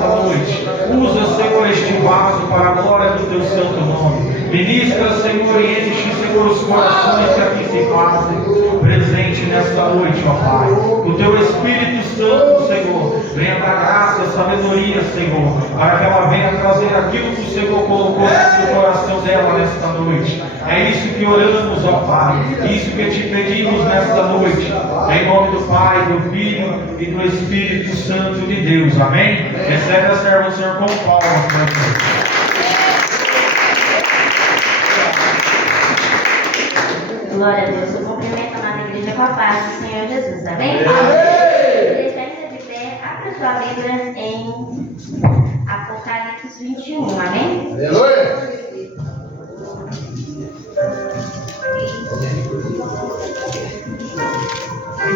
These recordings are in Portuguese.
nesta noite. Usa, Senhor, este vaso para a glória do teu santo nome. Ministra, Senhor, e enche, Senhor, os corações que aqui se fazem presente nesta noite, ó Pai. O teu Espírito Santo, Senhor, venha dar graça, sabedoria, Senhor, para que ela venha trazer aquilo que o Senhor colocou no coração dela nesta noite. É isso que oramos, ó Pai, isso que te pedimos nesta noite, em nome do Pai, do Filho e do Espírito Santo de Deus, amém? Recebe a serva do Senhor com palmas, meu Deus. Glória a Deus, eu cumprimento a amada igreja com a paz do Senhor Jesus, amém? Igreja ainda de pé, abra sua Bíblia em Apocalipse 21, amém? Aleluia!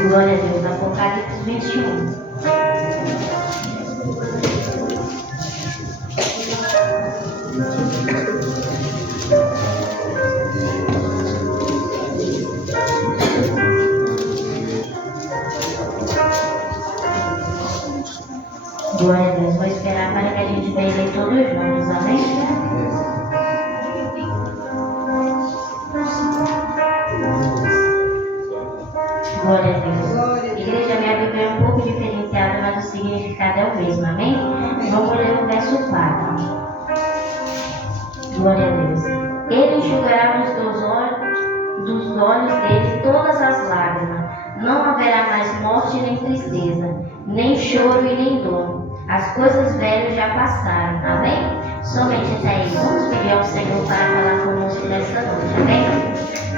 Glória a Deus, Apocalipse 21. Glória a Deus, vou esperar para que a gente venha ler todos juntos, amém? Glória a Deus. Igreja, minha Bíblia é um pouco diferenciada, mas o significado é o mesmo, amém? Vamos ler o verso 4. Glória a Deus. Ele enxugará dos olhos dele todas as lágrimas. Não haverá mais morte nem tristeza, nem choro e nem dor. As coisas velhas já passaram, amém? Somente até aí. Vamos pedir ao Senhor para falar conosco nesta noite, amém?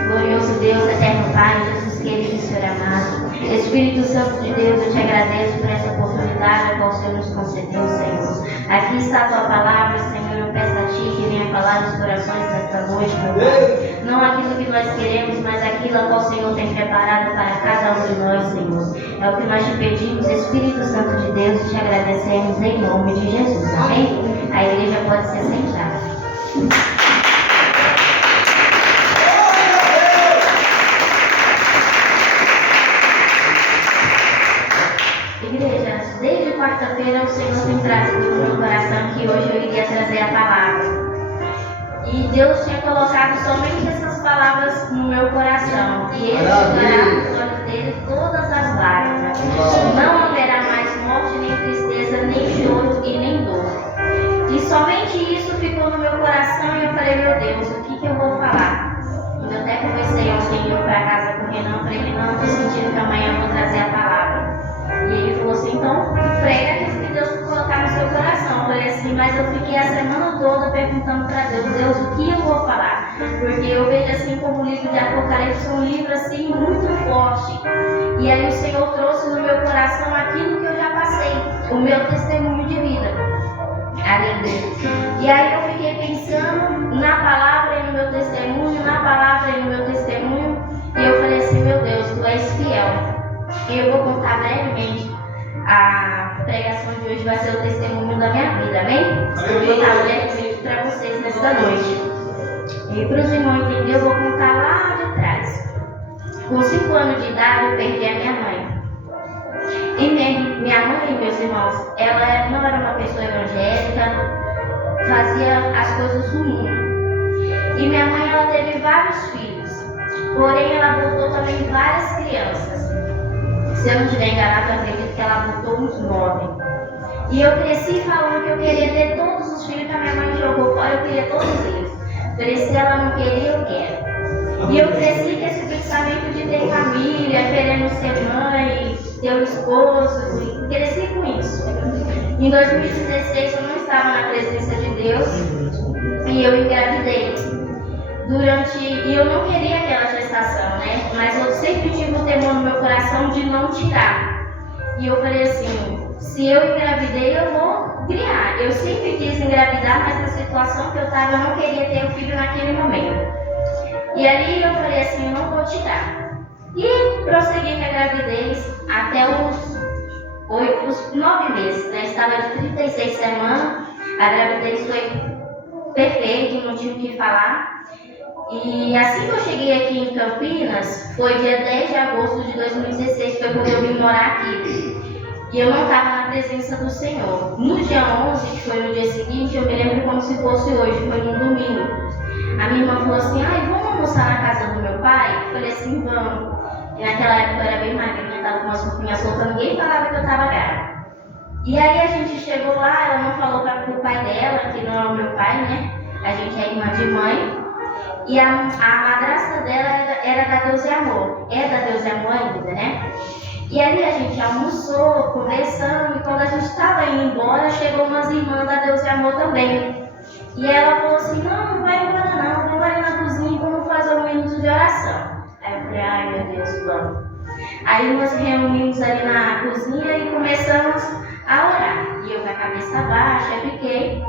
Glorioso Deus, eterno Pai, Jesus querido e Senhor amado, Espírito Santo de Deus, eu te agradeço por essa oportunidade a qual o Senhor nos concedeu, Senhor. Aqui está a tua palavra, Senhor, eu peço a ti que venha falar nos corações desta noite, meu Pai. Não aquilo que nós queremos, mas aquilo a qual o Senhor tem preparado para cada um de nós, Senhor. É o que nós te pedimos, Espírito Santo de Deus, e te agradecemos em nome de Jesus, amém? A igreja pode ser sentada. Igreja, desde quarta-feira o Senhor tem trazido no meu coração que hoje eu iria trazer a palavra. E Deus tinha colocado somente essas palavras no meu coração. E Ele enxugará nos olhos dele todas as lágrimas. Não haverá mais morte, nem tristeza, nem choro e nem dor. E somente isso ficou no meu coração e eu falei, meu Deus, o que eu vou falar? Eu até conversei ontem, eu para casa com o Renan, falei, Renan, estou sentindo que amanhã eu vou trazer a palavra. E ele falou assim, então prega aquilo que Deus colocar no seu coração. Eu falei assim, mas eu fiquei a semana toda perguntando para Deus, Deus, o que eu vou falar? Porque eu vejo assim como o livro de Apocalipse, um livro assim muito forte. E aí o Senhor trouxe no meu coração aquilo que eu já passei, o meu testemunho de vida. Aleluia. E aí eu fiquei pensando na palavra e no meu testemunho, na palavra e no meu testemunho. E eu falei assim, meu Deus, tu és fiel. E eu vou contar brevemente. A pregação de hoje vai ser o testemunho da minha vida, amém? Eu vou contar brevemente para vocês nesta noite. E para os irmãos entenderem, eu vou contar lá de trás. Com 5 anos de idade, eu perdi a minha mãe. E minha mãe, meus irmãos, ela não era uma pessoa evangélica, fazia as coisas do mundo. E minha mãe, ela teve vários filhos, porém ela adotou também várias crianças. Se eu não estiver enganado, eu acredito que ela adotou uns 9. E eu cresci falando que eu queria ter todos os filhos que a minha mãe jogou fora, eu queria todos eles. Cresci, ela não queria, eu quero. E eu cresci com esse pensamento de ter família, querendo ser mãe, ter um esposo, e cresci com isso. Em 2016 eu não estava na presença de Deus e eu engravidei. E eu não queria aquela gestação, né? Mas eu sempre tive o temor no meu coração de não tirar. E eu falei assim, se eu engravidei, eu vou criar. Eu sempre quis engravidar, mas na situação que eu estava, eu não queria ter o filho naquele momento. E ali eu falei assim, eu não vou tirar. E prossegui minha gravidez até os 9 meses, né? Estava de 36 semanas, a gravidez foi perfeita, não tive o que falar. E assim que eu cheguei aqui em Campinas, foi dia 10 de agosto de 2016, foi quando eu vim morar aqui. E eu não estava na presença do Senhor. No dia 11, que foi no dia seguinte, eu me lembro como se fosse hoje, foi num domingo. A minha irmã falou assim, vamos almoçar na casa do meu pai? Eu falei assim, vamos. E naquela época eu era bem magrinha, estava com umas roupinhas soltas, ninguém falava que eu estava grávida. E aí a gente chegou lá, ela não falou para o pai dela, que não é o meu pai, né? A gente é irmã de mãe. E a madrasta dela era da Deus e Amor. É da Deus e Amor ainda, né? E ali a gente almoçou, conversando, e quando a gente estava indo embora, chegou umas irmãs da Deus e Amor também. E ela falou assim, não vai embora não, vamos ali na cozinha e vamos fazer um minuto de oração. Aí eu falei, ai meu Deus, vamos. Aí nós reunimos ali na cozinha e começamos a orar. E eu com a cabeça baixa, fiquei.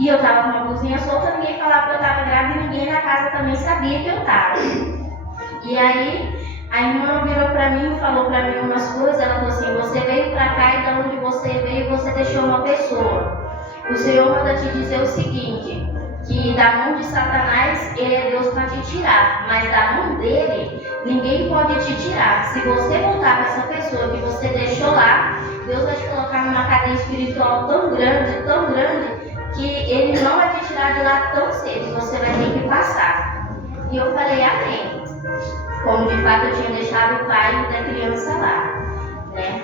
E eu estava com uma blusinha solta, ninguém falava que eu estava grávida e ninguém na casa também sabia que eu estava. E aí a irmã virou para mim e falou para mim umas coisas. Ela falou assim, você veio para cá e da onde você veio você deixou uma pessoa. O Senhor manda te dizer o seguinte, que da mão de Satanás ele é Deus para te tirar, mas da mão dele ninguém pode te tirar. Se você voltar para essa pessoa que você deixou lá, Deus vai te colocar numa cadeia espiritual tão grande, que ele não vai te tirar de lá tão cedo, você vai ter que passar. E eu falei, amém. Como de fato eu tinha deixado o pai da criança lá, né?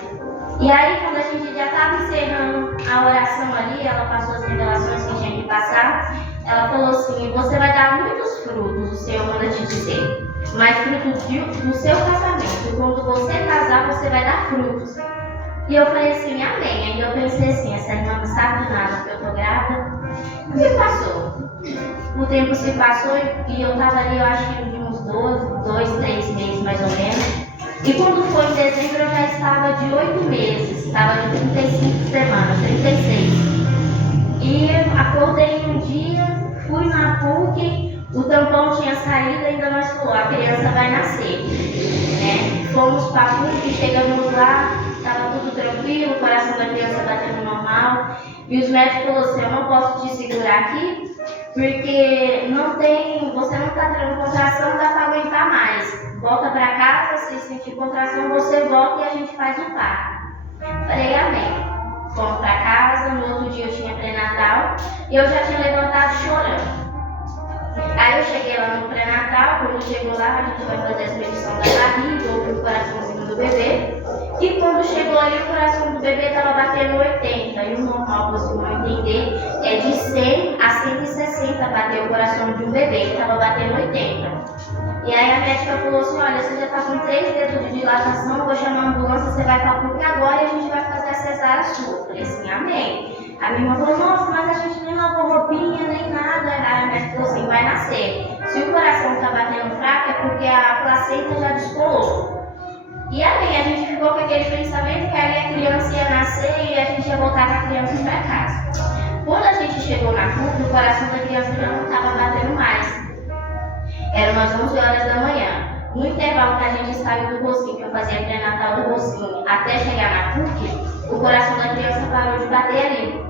E aí quando a gente já estava encerrando a oração ali, ela passou as revelações que tinha que passar, ela falou assim, você vai dar muitos frutos, o Senhor manda te dizer, mas frutos do seu casamento. Quando você casar, você vai dar frutos. E eu falei assim, amém. Ainda eu pensei assim, essa irmã não sabe de nada, porque eu tô grávida. E passou. O tempo se passou e eu estava ali, eu acho que de uns 2, 3 meses mais ou menos. E quando foi em dezembro eu já estava de 8 meses, estava de 35 semanas, 36. E acordei um dia, fui na PUC, o tampão tinha saído e ainda nós falou, a criança vai nascer. Né? Fomos para a PUC, chegamos lá, estava tudo tranquilo, o coração da criança batendo normal. E os médicos falaram assim, eu não posso te segurar aqui, porque você não está tendo contração, não dá para aguentar mais. Volta para casa, se sentir contração, você volta e a gente faz o parto. Falei, amém. Fomos para casa, no outro dia eu tinha pré-natal e eu já tinha levantado chorando. Aí eu cheguei lá no pré-natal, quando chegou lá, a gente vai fazer a medição da barriga, ouve o coraçãozinho do bebê. E quando chegou ali, o coração do bebê estava batendo 80. E o normal, vocês vão entender, é de 100 a 160 bater o coração de um bebê. Ele estava batendo 80. E aí a médica falou assim, olha, você já está com 3 dedos de dilatação, eu vou chamar a ambulância, você vai para a PUC agora e a gente vai fazer a cesárea sua. Eu falei assim, amém. A minha irmã falou, nossa, mas a gente nem lavou roupinha, nem nada. Aí a médica falou assim, vai nascer. Se o coração está batendo fraco é porque a placenta já descolou. E amém, a gente ficou com aquele pensamento que ali a criança ia nascer e a gente ia voltar com a criança para casa. Quando a gente chegou na PUC, o coração da criança já não estava batendo mais. Eram umas 11 horas da manhã. No intervalo que a gente saiu do Rocinho, que eu fazia pré-natal do Rocinho, até chegar na PUC, o coração da criança parou de bater ali.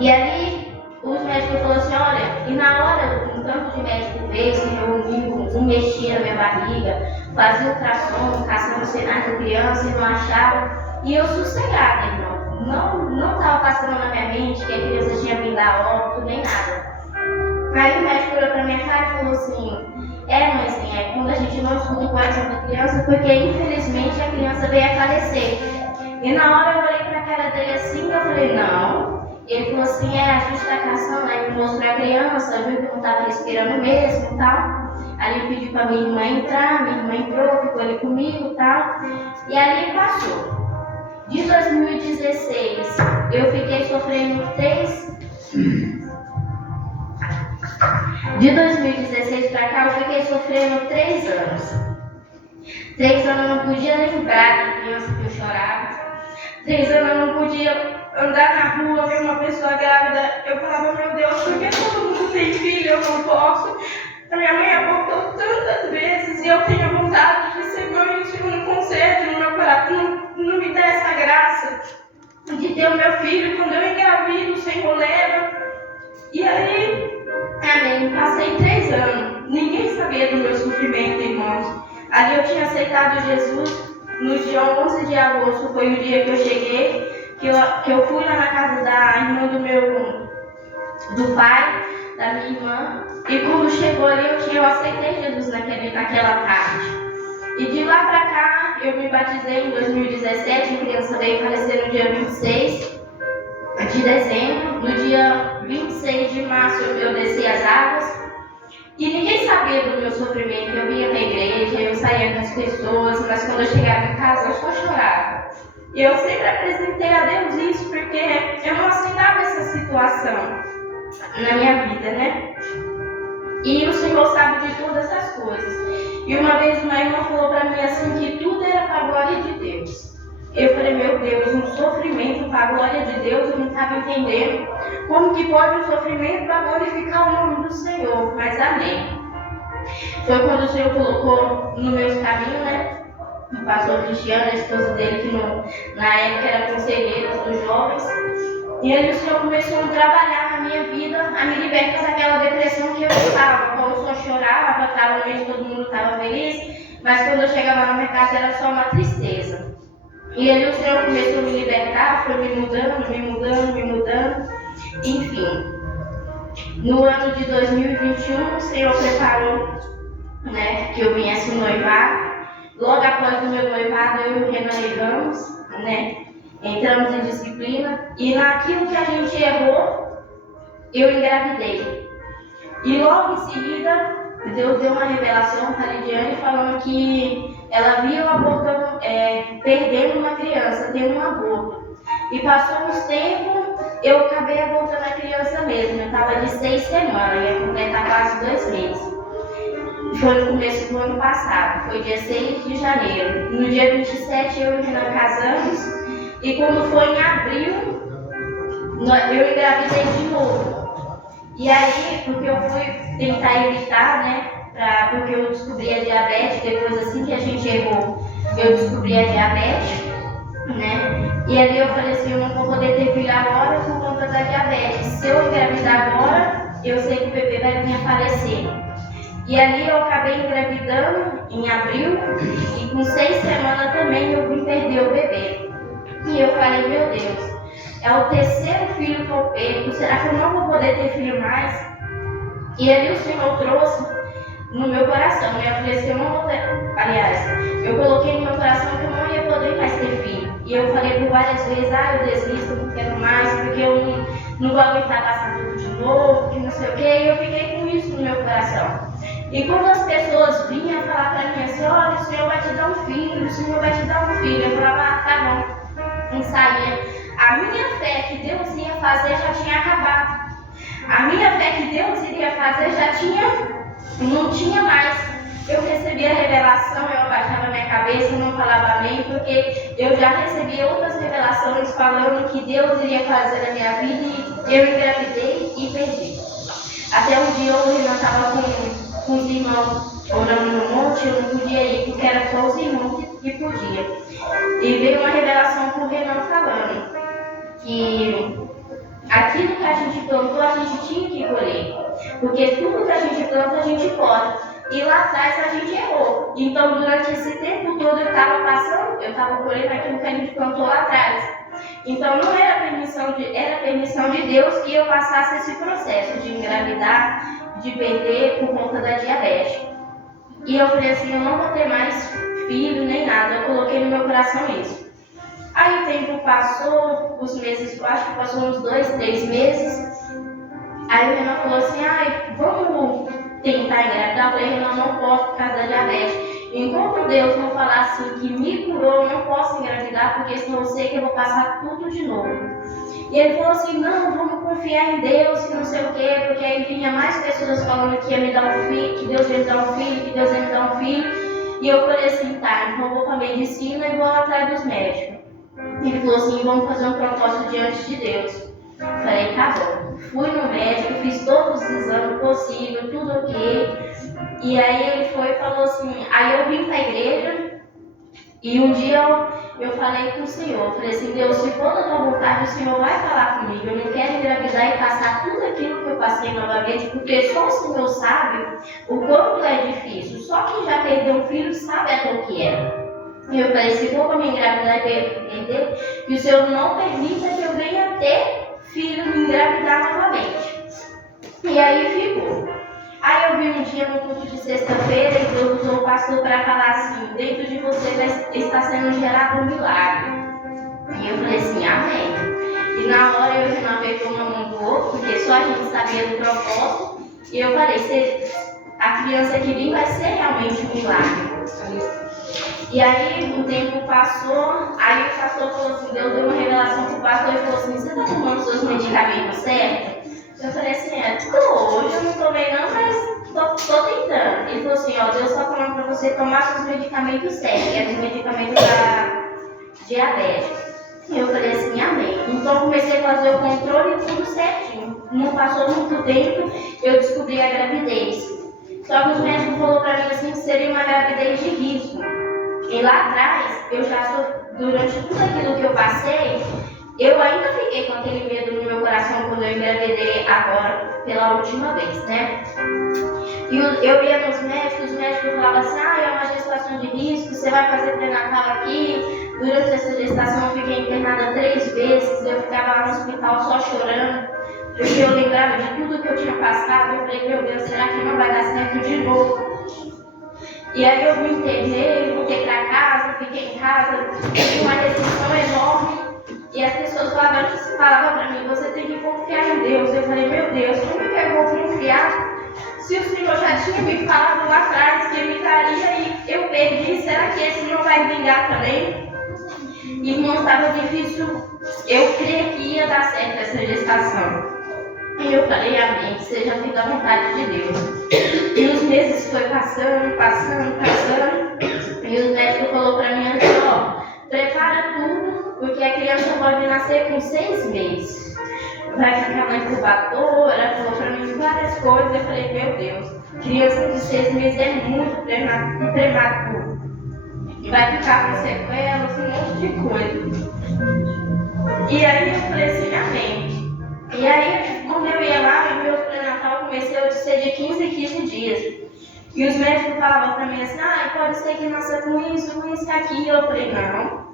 E ali, os médicos falaram assim, olha, e na hora, um tanto de médico veio, se reuniu, um mexia na minha barriga, fazia ultrassom, caçando sinais da criança e não achava. E eu sossegada, irmão. Não estava passando na minha mente que a criança tinha vindo a óbito, nem nada. Aí o médico olhou pra minha cara e falou assim, mãezinha, quando a gente não escuta o coração da criança, porque infelizmente a criança veio a falecer. E na hora eu olhei pra cara dele assim e eu falei, não. Ele falou assim, a gente tá caçando, aí me mostrou a criança, viu que não tava respirando mesmo e tal. Aí ele pediu pra minha irmã entrar, minha irmã entrou, ficou ali comigo e tal. E ali passou. De 2016, eu fiquei sofrendo 3... De 2016 pra cá, eu fiquei sofrendo 3 anos. 3 anos eu não podia lembrar da criança que eu chorava. 3 anos eu não podia andar na rua, ver uma pessoa grávida. Eu falava, meu Deus, por que todo mundo tem filho? Eu não posso. A minha mãe abortou tantas vezes e eu tenho vontade de ser mãe. O Senhor não concede no meu coração, não me dá essa graça de ter o meu filho. Quando eu engravido, o Senhor leva. E aí, amém, passei 3 anos. Ninguém sabia do meu sofrimento, irmãos. Ali eu tinha aceitado Jesus. No dia 11 de agosto foi o dia que eu cheguei. que eu fui lá na casa da irmã do pai, da minha irmã, e quando chegou ali eu aceitei Jesus naquela tarde. E de lá pra cá, eu me batizei em 2017, a criança veio falecer no dia 26 de dezembro. No dia 26 de março eu desci as águas. E ninguém sabia do meu sofrimento. Eu ia pra igreja, eu saía com as pessoas, mas quando eu chegava em casa eu só chorava. E eu sempre apresentei a Deus isso, porque eu não aceitava essa situação na minha vida, né? E o Senhor sabe de todas as coisas. E uma vez uma irmã falou para mim assim, que tudo era para a glória de Deus. Eu falei, meu Deus, um sofrimento para a glória de Deus, eu não estava entendendo. Como que pode um sofrimento para glorificar o nome do Senhor? Mas amém. Foi quando o Senhor colocou no meus caminhos, né? O pastor Cristiano, a esposa dele, que na época era conselheira dos jovens. E aí o Senhor começou a trabalhar na minha vida, a me libertar daquela depressão que eu estava. Quando eu só chorava, estava no meio, todo mundo estava feliz, mas quando eu chegava na minha casa era só uma tristeza. E aí o Senhor começou a me libertar, foi me mudando, enfim. No ano de 2021, o Senhor preparou, né, que eu viesse noivar. Logo após o meu noivado, eu e o Renan levamos, né? Entramos em disciplina e naquilo que a gente errou, eu engravidei. E logo em seguida, Deus deu uma revelação para a Lidiane falando que ela via o aborto, perdendo uma criança, tendo um aborto. E passou uns tempos, eu acabei abortando a criança mesmo. Eu estava de 6 semanas, ia completar quase 2 meses. Foi no começo do ano passado, foi dia 6 de janeiro. No dia 27 eu e o Renan casamos. E quando foi em abril, eu engravidei de novo. E aí, porque eu fui tentar evitar, né? Porque eu descobri a diabetes, depois assim que a gente errou, eu descobri a diabetes, né? E ali eu falei assim, eu não vou poder ter filho agora por conta da diabetes. Se eu engravidar agora, eu sei que o bebê vai vir a falecer. E ali eu acabei engravidando em abril, e com 6 semanas também eu vim perder o bebê. E eu falei, meu Deus, é o 3º filho que eu perco, será que eu não vou poder ter filho mais? E ali o Senhor trouxe no meu coração, né? Eu falei assim, eu não vou ter... Aliás, eu coloquei no meu coração que eu não ia poder mais ter filho. E eu falei por várias vezes, eu desisto, eu não quero mais, porque eu não vou aguentar passar tudo de novo, que não sei o quê. E eu fiquei com isso no meu coração. E quando as pessoas vinham falar para mim assim, olha, o Senhor vai te dar um filho, o Senhor vai te dar um filho, eu falava, tá bom. Não saía. A minha fé que Deus ia fazer já tinha acabado. A minha fé que Deus iria fazer não tinha mais. Eu recebia a revelação, eu abaixava minha cabeça, não falava amém, porque eu já recebia outras revelações falando que Deus iria fazer na minha vida, e eu engravidei e perdi. Até um dia o Renan estava com os irmãos orando no monte, eu não podia ir, porque era só os irmãos que podiam. E veio uma revelação com o Renan falando que aquilo que a gente plantou, a gente tinha que colher. Porque tudo que a gente planta, a gente colhe. E lá atrás a gente errou. Então, durante esse tempo todo, eu estava colhendo aquilo que a gente plantou lá atrás. Então, não era permissão de Deus que eu passasse esse processo de engravidar, de perder por conta da diabetes. E eu falei assim, eu não vou ter mais filho nem nada. Eu coloquei no meu coração isso. Aí o tempo passou, os meses, eu acho que passou uns 2, 3 meses. Aí o Renan falou assim, vamos tentar engravidar. Eu falei, Renan, não posso por causa da diabetes. Enquanto Deus não falar assim que me curou, eu não posso engravidar, porque senão eu sei que eu vou passar tudo de novo. E ele falou assim, não, vamos confiar em Deus, que não sei o quê, porque aí vinha mais pessoas falando que ia me dar um filho, que Deus ia me dar um filho, que Deus ia me dar um filho. E eu falei assim, tá, então eu vou para a medicina e vou atrás dos médicos. Ele falou assim, vamos fazer um propósito diante de Deus. Falei, tá bom. Fui no médico, fiz todos os exames possíveis, tudo ok. E aí ele foi e falou assim, aí eu vim para a igreja e um dia eu falei com o Senhor, falei assim, Deus, se for da tua vontade, o Senhor vai falar comigo. Eu não quero engravidar e passar tudo aquilo que eu passei novamente, porque só o Senhor sabe o quanto é difícil. Só quem já perdeu um filho sabe até o que é. E eu falei, se for para me engravidar e perder, que o Senhor não permita que eu venha ter filho e engravidar novamente. E aí ficou. Aí eu vi um dia no culto de sexta-feira e Deus usou o pastor para falar assim, dentro de você está sendo gerado um milagre. E eu falei assim, amém. E na hora eu renovei com uma mão do outro, porque só a gente sabia do propósito. E eu falei, a criança que vir vai ser realmente um milagre. E aí o tempo passou, aí o pastor falou assim, Deus deu uma revelação pro pastor e falou assim, você está tomando seus medicamentos certos? Eu falei assim, hoje eu não tomei não, mas tô tentando. Ele falou assim, ó, Deus está falando para você tomar seus medicamentos certos, que é os medicamentos da diabetes. E eu falei assim, amém. Então comecei a fazer o controle e tudo certinho. Não passou muito tempo, eu descobri a gravidez. Só que os médicos falaram para mim assim que seria uma gravidez de risco. E lá atrás, durante tudo aquilo que eu passei, eu ainda fiquei com aquele medo no meu coração quando eu engravidei agora, pela última vez, né? E eu ia nos médicos, os médicos falavam assim, é uma gestação de risco, você vai fazer pré-natal aqui. Durante essa gestação eu fiquei internada 3 vezes, eu ficava lá no hospital só chorando, porque eu lembrava de tudo que eu tinha passado. Eu falei, meu Deus, será que não vai dar certo de novo? E aí eu me internei, voltei para casa, fiquei em casa, tive uma restrição enorme. E as pessoas falavam para mim, você tem que confiar em Deus. Eu falei, meu Deus, como é que eu vou confiar se o Senhor já tinha me falado lá atrás que Ele me daria e eu perdi? Será que esse não vai vingar também? Irmão, estava difícil, eu crer que ia dar certo essa gestação. E eu falei, amém, que seja feita a vontade de Deus. E os meses foi passando. E o médico falou para mim assim, prepara tudo, porque a criança pode nascer com 6 meses. Vai ficar na incubadora, falou para mim várias coisas. Eu falei, meu Deus, criança de 6 meses é muito prematuro. E vai ficar com sequelas, um monte de coisa. E aí eu falei assim, amém. E aí, quando eu ia lá, o meu pré-natal começou a ser de 15 em 15 dias. E os médicos falavam para mim assim, pode ser que nasça com isso e aquilo. Eu falei, não.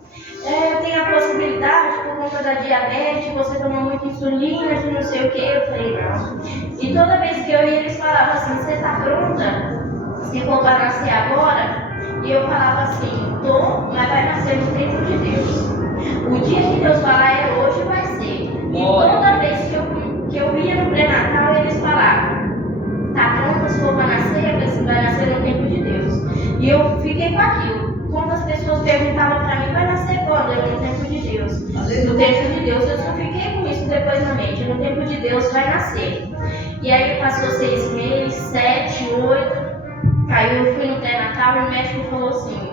Tem a possibilidade, por conta da diabetes, você toma muita insulina, de não sei o que. Eu falei, não. E toda vez que eu ia, eles falavam assim, você está pronta? Se for para nascer agora? E eu falava assim, mas vai nascer no tempo de Deus. O dia que Deus falar é hoje, vai ser. E toda vez que eu ia no pré-natal, eles falavam, tá pronta se for para nascer? Eu falei, vai nascer no tempo de Deus. E eu fiquei com aquilo. Quantas pessoas perguntavam para mim, vai nascer quando? Eu, no tempo de Deus. No tempo de Deus, eu só fiquei com isso depois na mente. No tempo de Deus vai nascer. E aí passou 6 meses, 7, 8. Aí eu fui no pré-natal e o médico falou assim,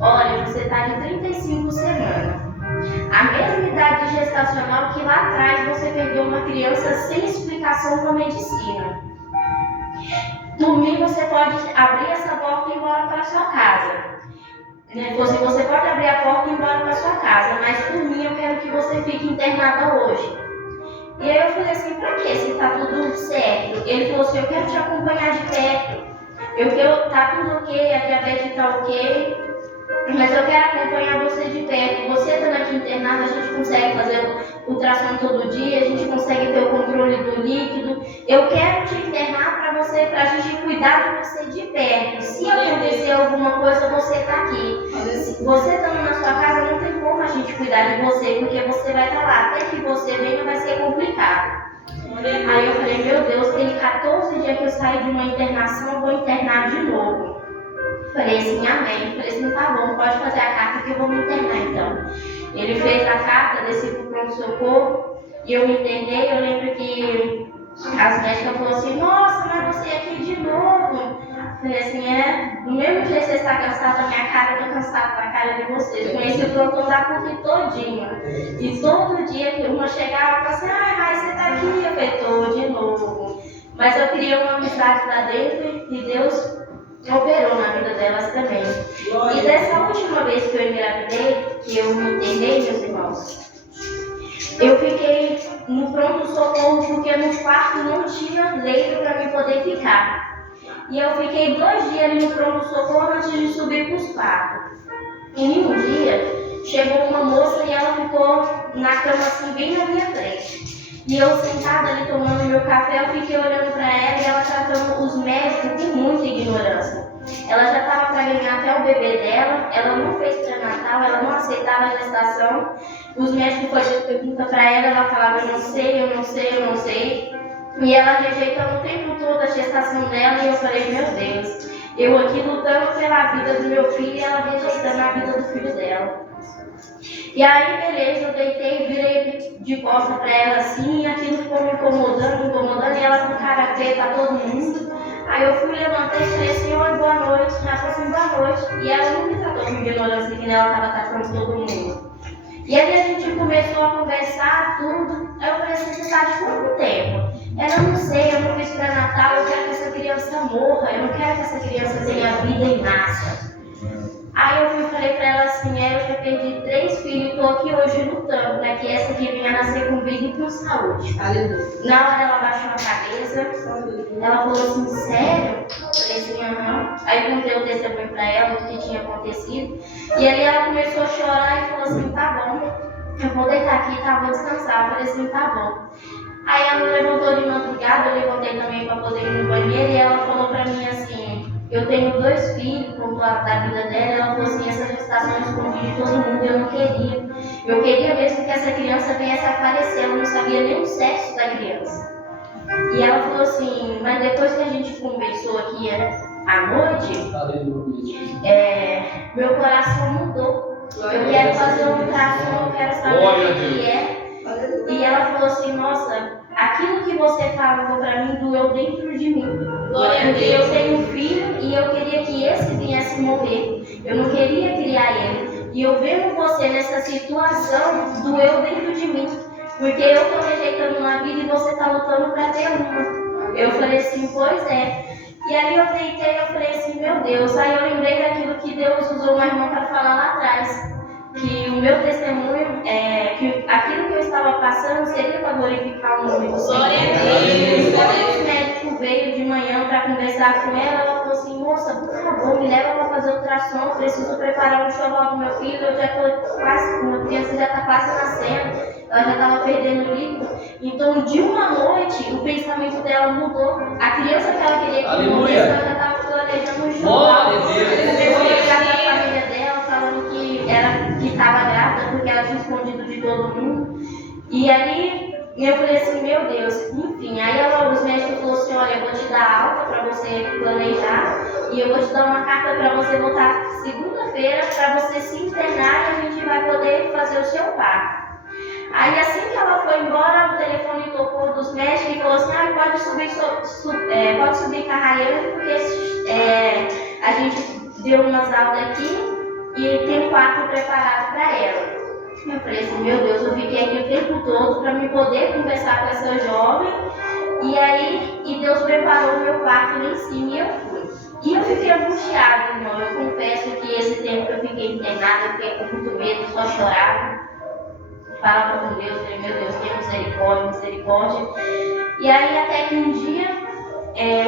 olha, você está de 35 semanas. A mesma idade gestacional que lá atrás você perdeu uma criança sem explicação na medicina. Por mim, você pode abrir essa porta e ir embora para sua casa. Você pode abrir a porta e ir embora para sua casa, mas por mim eu quero que você fique internada hoje. E aí eu falei assim, pra quê? Se tá tudo certo. Ele falou assim, eu quero te acompanhar de perto. Tá tudo ok, a diabetes tá ok, mas eu quero acompanhar você de perto. Você estando aqui internada, a gente consegue fazer ultrassom todo dia, a gente consegue ter o controle do líquido. Eu quero te internar pra gente cuidar de você de perto. Se acontecer alguma coisa, você tá aqui. Você estando na sua casa, não tem como a gente cuidar de você, porque você vai estar lá. Até que você venha, vai ser complicado. Aí eu falei, meu Deus, tem 14 dias que eu saí de uma internação, eu vou internar de novo. Falei assim, amém. Falei assim, tá bom, pode fazer a carta que eu vou me internar então. Ele fez a carta, desci pro pronto-socorro e eu me internei. Eu lembro que as médicas falaram assim, nossa, mas você aqui de novo. Falei assim, no mesmo dia que você está cansada da minha cara, eu tô cansada da cara de vocês. Conheci o plantão da PUC todinho. E todo dia que uma chegava e falava assim, Rai, você tá aqui? Eu falei, tô de novo. Mas eu criei uma amizade lá dentro e Deus operou na vida delas também. E dessa última vez que eu engravidei, que eu me internei, meus irmãos, eu fiquei no pronto-socorro porque no quarto não tinha leito para mim poder ficar. E eu fiquei 2 dias ali no pronto-socorro antes de subir para os quartos. E um dia, chegou uma moça e ela ficou na cama assim, bem na minha frente. E eu sentada ali tomando meu café, eu fiquei olhando para ela e ela tratando os médicos com muita ignorância. Ela já estava para ganhar até o bebê dela, ela não fez pré-natal, ela não aceitava a gestação. Os médicos faziam pergunta para ela, ela falava, eu não sei, eu não sei, eu não sei. E ela rejeitando o tempo todo a gestação dela e eu falei, meu Deus, eu aqui lutando pela vida do meu filho e ela rejeitando a vida do filho dela. E aí, beleza, eu deitei, virei de costa pra ela assim, e aquilo ficou me incomodando, e ela com cara feia pra todo mundo. Aí eu fui, levantei e falei assim, oi, boa noite. Ela falou assim, boa noite. E ela não me tratou com ignorância, que ela tava tratando todo mundo. E aí a gente começou a conversar, tudo. Aí eu falei assim, você tá de quanto tempo? Ela, não sei, eu não fiz pré-natal, eu quero que essa criança morra, eu não quero que essa criança tenha vida e nasça. Aí eu fui e falei pra ela assim, eu já perdi 3 filhos, tô aqui hoje lutando pra que essa aqui venha nascer com vida e com saúde. Aleluia. Na hora ela baixou a cabeça, ela falou assim, sério? Eu falei assim, aham. Aí contei o testemunho pra ela, o que tinha acontecido. E ali ela começou a chorar e falou assim, tá bom, eu vou deitar aqui, tá, vou descansar. Eu falei assim, tá bom. Aí ela me levantou de madrugada, eu levantei também para poder ir no banheiro e ela falou para mim assim, eu tenho 2 filhos, contou da vida dela, ela falou assim, essa gestação eu escondi de todo mundo, eu não queria. Eu queria mesmo que essa criança viesse a aparecer, eu não sabia nem o sexo da criança. E ela falou assim, mas depois que a gente conversou aqui à noite, meu coração mudou. Eu quero fazer um ultrassom, eu quero saber o que é. E ela falou assim, nossa, aquilo que você falou pra mim doeu dentro de mim. Porque eu tenho um filho e eu queria que esse viesse morrer. Eu não queria criar ele. E eu vendo você nessa situação, doeu dentro de mim. Porque eu tô rejeitando uma vida e você tá lutando pra ter uma. Eu falei assim, pois é. E aí eu deitei e eu falei assim, meu Deus. Aí eu lembrei daquilo que Deus usou uma irmã para falar lá atrás. Que o meu testemunho, que aquilo que eu estava passando seria para glorificar o nome do Senhor. Glória a Deus. Quando o médico veio de manhã para conversar com ela falou assim, moça, por favor, me leva para fazer ultrassom, preciso preparar um enxoval do meu filho, eu já estou quase, uma criança já está quase nascendo, ela já estava perdendo líquido. Então, de uma noite, o pensamento dela mudou. A criança que ela queria que morresse, ela já estava planejando um enxoval. Começou a ligar para a família dela, falando que estava grávida, porque ela tinha escondido de todo mundo. E aí, eu falei assim, meu Deus, enfim. Aí os médicos falaram assim, olha, eu vou te dar alta para você planejar e eu vou te dar uma carta para você voltar segunda-feira para você se internar e a gente vai poder fazer o seu parto. Aí assim que ela foi embora, o telefone tocou dos médicos e falou assim, pode subir com a Rayane, porque a gente deu umas aulas aqui e tem um quarto preparado para ela. Eu falei assim, meu Deus, eu fiquei aqui o tempo todo para me poder conversar com essa jovem. E Deus preparou o meu quarto lá em cima e eu fui. E eu fiquei angustiada, irmão. Eu confesso que esse tempo que eu fiquei internada, eu fiquei com muito medo, só chorava. Falava com Deus, falei, meu Deus, tenha misericórdia, misericórdia. E aí até que um dia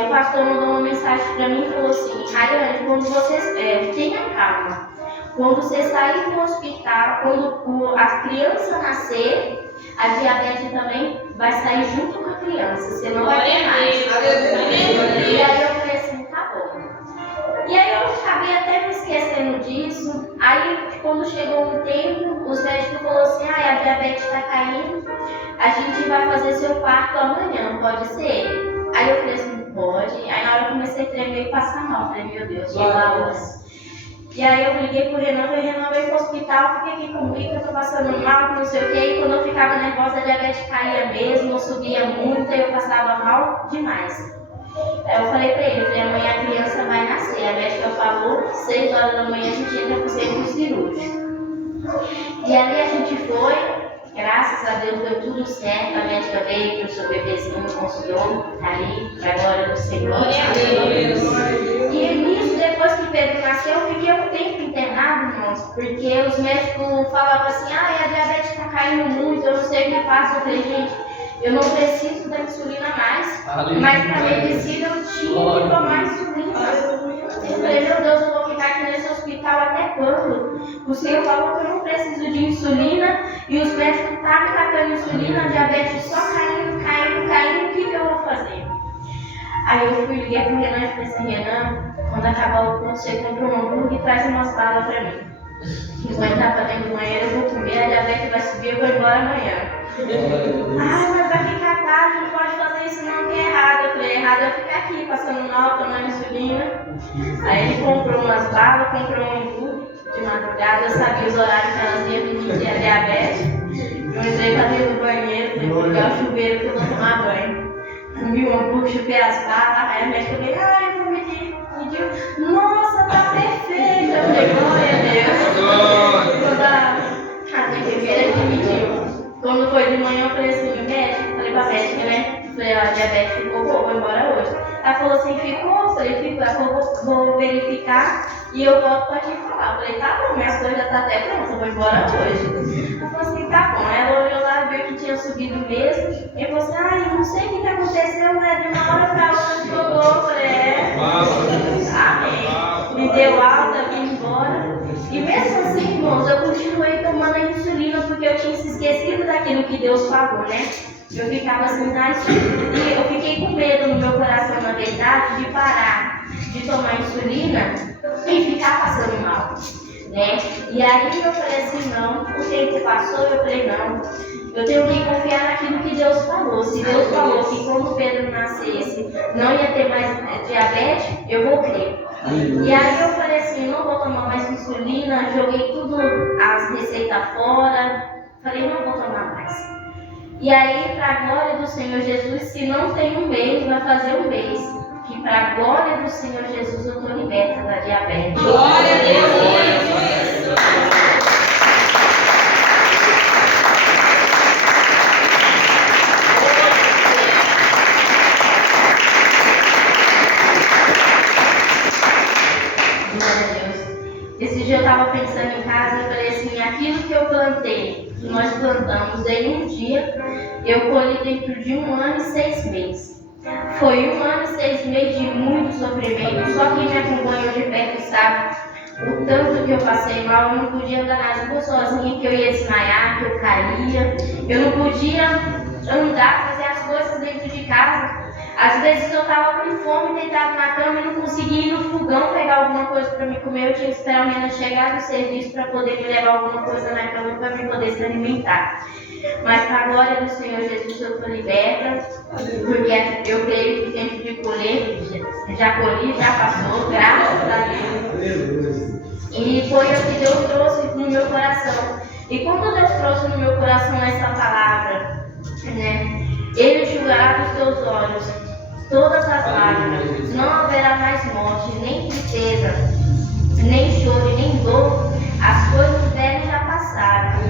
o pastor mandou uma mensagem para mim e falou assim, Rayane, quando você tenha calma. Quando você sair do hospital, quando a criança nascer, a diabetes também vai sair junto com a criança. Você não vai ter mais. E aí eu falei assim, tá bom. E aí eu acabei até me esquecendo disso. Aí quando chegou um tempo, os médicos falaram assim, a diabetes está caindo, a gente vai fazer seu parto amanhã, pode ser? Aí eu falei assim, pode. Aí na hora eu comecei a tremer e passar mal. Falei, meu Deus, chegou a hora. E aí eu liguei pro Renan, o Renan veio pro hospital, fiquei aqui comigo, eu tô passando mal, não sei o quê. E quando eu ficava nervosa, a diabetes caía mesmo, eu subia muito e eu passava mal demais. Aí eu falei pra ele, amanhã a criança vai nascer. A médica falou, 6 horas da manhã a gente entra pro centro cirúrgico. E ali a gente foi, graças a Deus deu tudo certo, a médica veio, trouxe o bebezinho, mostrou ali, pra glória do Senhor. Glória a Deus. E nisso, depois que Pedro nasceu, eu fiquei um tempo internado, irmãos, porque os médicos falavam assim, a diabetes está caindo muito, eu não sei o que faço. Eu falei, gente, eu não preciso da insulina mais, mas para medicina eu tinha que tomar insulina. Eu falei, meu Deus, eu vou ficar aqui nesse hospital até quando? O Senhor falou que eu não preciso de insulina e os médicos estavam me tacando insulina, a diabetes só caindo, o que eu vou fazer? Aí eu fui ligar pro Renan e falei assim, Renan, quando acabar o curso, você compra um hambúrguer e traz umas balas pra mim. Eu vou entrar pra dentro do banheiro, eu vou comer, a diabetes vai subir, eu vou embora amanhã. Mas vai ficar tarde, não pode fazer isso não, que é errado. Eu falei, errado eu ficar aqui, passando mal, tomando insulina. Aí ele comprou umas balas, comprou um hambúrguer de madrugada, eu sabia os horários que elas iam medir a diabetes. Eu entrei pra dentro do banheiro, fui ligar o chuveiro que eu vou tomar banho. Comi um hambúrguer, chupei as balas, aí a médica veio, eu vou medir. Nossa, tá perfeito! Eu falei, glória a Deus. Quando a enfermeira que mediu. Quando foi de manhã, eu falei assim, médico, falei pra médica, né? Falei, a diabetes ficou boa, vou embora hoje. Ela falou assim, ficou? Eu falei, ficou. Ela falou, vou verificar e eu volto pra te falar. Eu falei, tá bom, minhas coisas já tá até prontas, eu vou embora hoje. Ela falou assim, tá bom. Ela olhou lá, viu que tinha subido mesmo. E falou assim, não sei o que aconteceu, né? De uma hora pra outra jogou. Eu falei, amém. Me deu alta, vim embora. E mesmo assim, irmãos, eu continuei tomando a insulina porque eu tinha se esquecido daquilo que Deus falou, né? Eu ficava assim, e eu fiquei com medo no meu coração, na verdade, de parar de tomar insulina e ficar passando mal, né? E aí eu falei assim, não, o tempo passou, eu falei, não, eu tenho que confiar naquilo que Deus falou. Se Deus falou que quando Pedro nascesse não ia ter mais diabetes, eu vou crer. E aí eu falei assim, não vou tomar mais insulina, joguei tudo, as receitas fora, falei, não vou tomar mais. E aí, para a glória do Senhor Jesus, se não tem um mês, vai fazer um mês. Que para a glória do Senhor Jesus, eu estou liberta da diabetes. Glória a Deus! Esse dia eu estava pensando em casa e falei assim, aquilo que eu plantei, que nós plantamos em um dia, eu colhi dentro de 1 ano e 6 meses. Foi 1 ano e 6 meses de muito sofrimento, só quem me acompanhou de perto sabe o tanto que eu passei mal. Eu não podia andar nas ruas sozinha, que eu ia desmaiar, que eu caía, eu não podia andar, fazer as coisas dentro de casa. Às vezes eu estava com fome, deitado na cama e não conseguia ir no fogão pegar alguma coisa para me comer. Eu tinha que esperar a menina chegar do serviço para poder me levar alguma coisa na cama para me poder se alimentar. Mas para a glória do Senhor Jesus eu estou liberta, porque eu creio que tempo de colher já colhi, já passou, graças a Deus. E foi o que Deus trouxe no meu coração. E quando Deus trouxe no meu coração essa palavra, né? Ele enxugará dos teus olhos todas as lágrimas, não haverá mais morte, nem tristeza, nem choro, nem dor, as coisas velhas já passaram.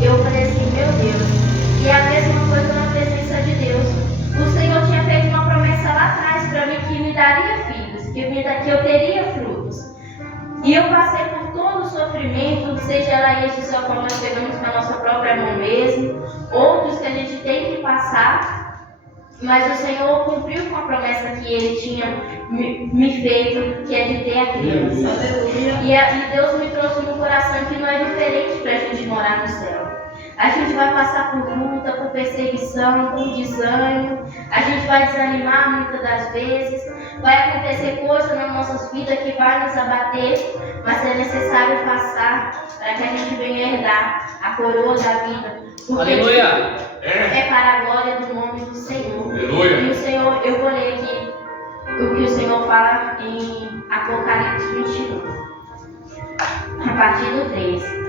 Eu falei assim, meu Deus, e a mesma coisa na presença de Deus. O Senhor tinha feito uma promessa lá atrás para mim que me daria filhos, que eu teria frutos. E eu passei por todo o sofrimento, seja lá esse só como nós pegamos com a nossa própria mão mesmo, outros que a gente tem que passar. Mas o Senhor cumpriu com a promessa que Ele tinha me feito, que é de ter a criança. E Deus me trouxe no coração que não é diferente para a gente morar no céu. A gente vai passar por luta, por perseguição, por desânimo. A gente vai desanimar muitas das vezes. Vai acontecer coisas nas nossas vidas que vai nos abater. Mas é necessário passar para que a gente venha herdar a coroa da vida. Aleluia! É para a glória do nome do Senhor. Aleluia! E o Senhor, eu vou ler aqui o que o Senhor fala em Apocalipse 21, a partir do 3.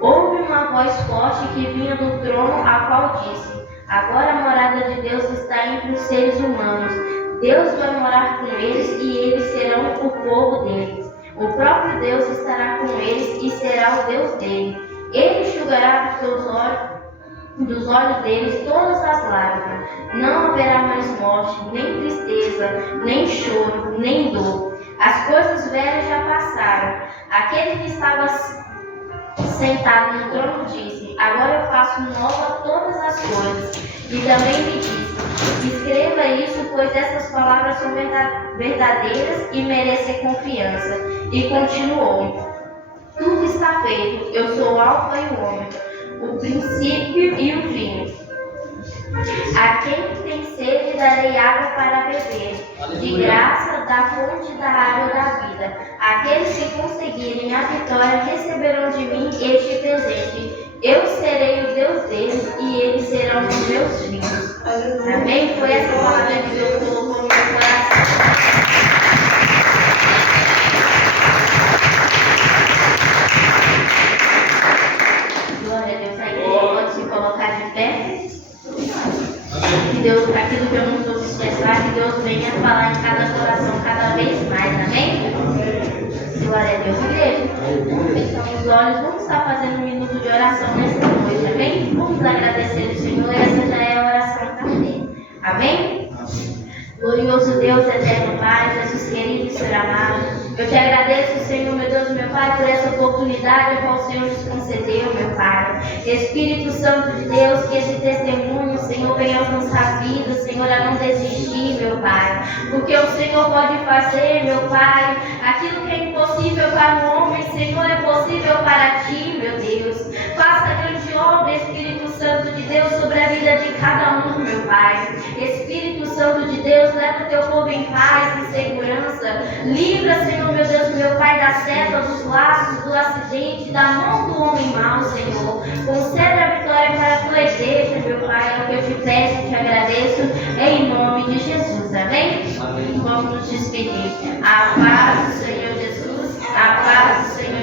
Houve uma voz forte que vinha do trono, a qual disse: agora a morada de Deus está entre os seres humanos. Deus vai morar com eles e eles serão o povo deles. O próprio Deus estará com eles e será o Deus deles. Ele enxugará dos olhos deles todas as lágrimas. Não haverá mais morte, nem tristeza, nem choro, nem dor. As coisas velhas já passaram. Aquele que estava sentado no trono disse: agora eu faço nova todas as coisas. E também me disse: escreva isso, pois essas palavras são verdadeiras e merecem confiança. E continuou: tudo tudo está feito. Eu sou o Alfa e o Ômega, o princípio e o fim. A quem tem sede darei água para beber, de graça da fonte da água da vida. Aqueles que conseguirem a vitória receberão de mim este presente. Eu serei o Deus deles e eles serão os meus filhos. Amém? Foi essa palavra que Deus colocou no meu coração. Glória a Deus. A igreja pode se colocar de pé. Que Deus, aquilo que eu não soube expressar, que Deus venha falar em cada coração cada vez mais. Amém? Glória a Deus. Igreja, fechamos os olhos. Vamos estar fazendo um minuto de oração nesta noite. Amém? Vamos agradecer ao Senhor. Essa já é a oração também. Amém? Glorioso Deus, eterno Pai, Jesus querido e Senhor amado, eu te agradeço, Senhor, meu Deus, meu Pai, por essa oportunidade a qual o Senhor nos concedeu, meu Pai. Espírito Santo de Deus, que esse testemunho, Senhor, venha alcançar vidas, Senhor, a não desistir, meu Pai. Porque o Senhor pode fazer, meu Pai, aquilo que é impossível para o homem, Senhor, é possível para ti, meu Deus. Faça grande obra, Espírito Santo de Deus, sobre a vida de cada um, meu Pai. Espírito Santo de Deus, leva o teu povo em paz e segurança. Livra, Senhor, meu Deus, meu Pai, da seta, dos laços, do acidente, da mão do homem mau, Senhor. Conceda a vitória para a tua igreja, meu Pai. É o que eu te peço e te agradeço, em nome de Jesus. Amém? Vamos nos despedir. A paz do Senhor Jesus, a paz do Senhor